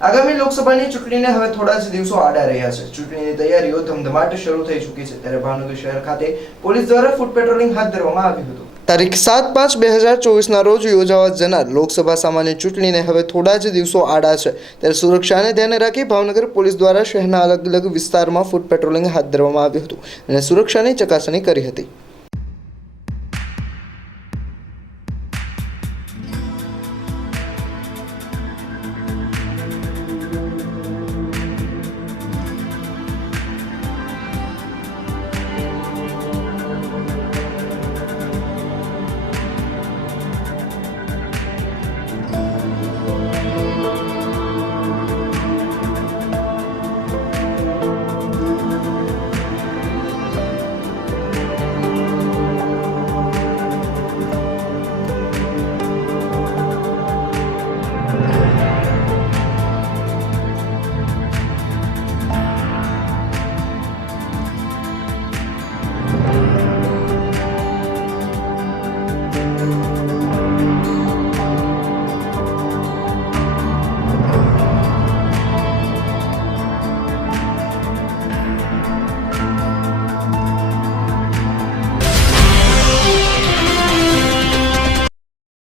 આગામી લોકસભાની ચૂંટણીને હવે થોડા જ દિવસો આડા રહ્યા છે। ચૂંટણીની તૈયારીઓ ધમધમાટ શરૂ થઈ ચૂકી છે, ત્યારે ભાવનગર શહેર ખાતે પોલીસ દ્વારા ફૂટ પેટ્રોલિંગ હાથ ધરવામાં આવ્યું હતું। તારીખ 7/5/2024ના રોજ યોજાવા જનાર લોકસભા સામાન્ય ચૂંટણીને હવે થોડા જ દિવસો આડા છે, ત્યારે સુરક્ષાને ધ્યાને રાખી ભાવનગર પોલીસ દ્વારા શહેરના અલગ અલગ વિસ્તારમાં ફૂટ પેટ્રોલિંગ હાથ ધરવામાં આવ્યું હતું અને સુરક્ષાની ચકાસણી કરી હતી।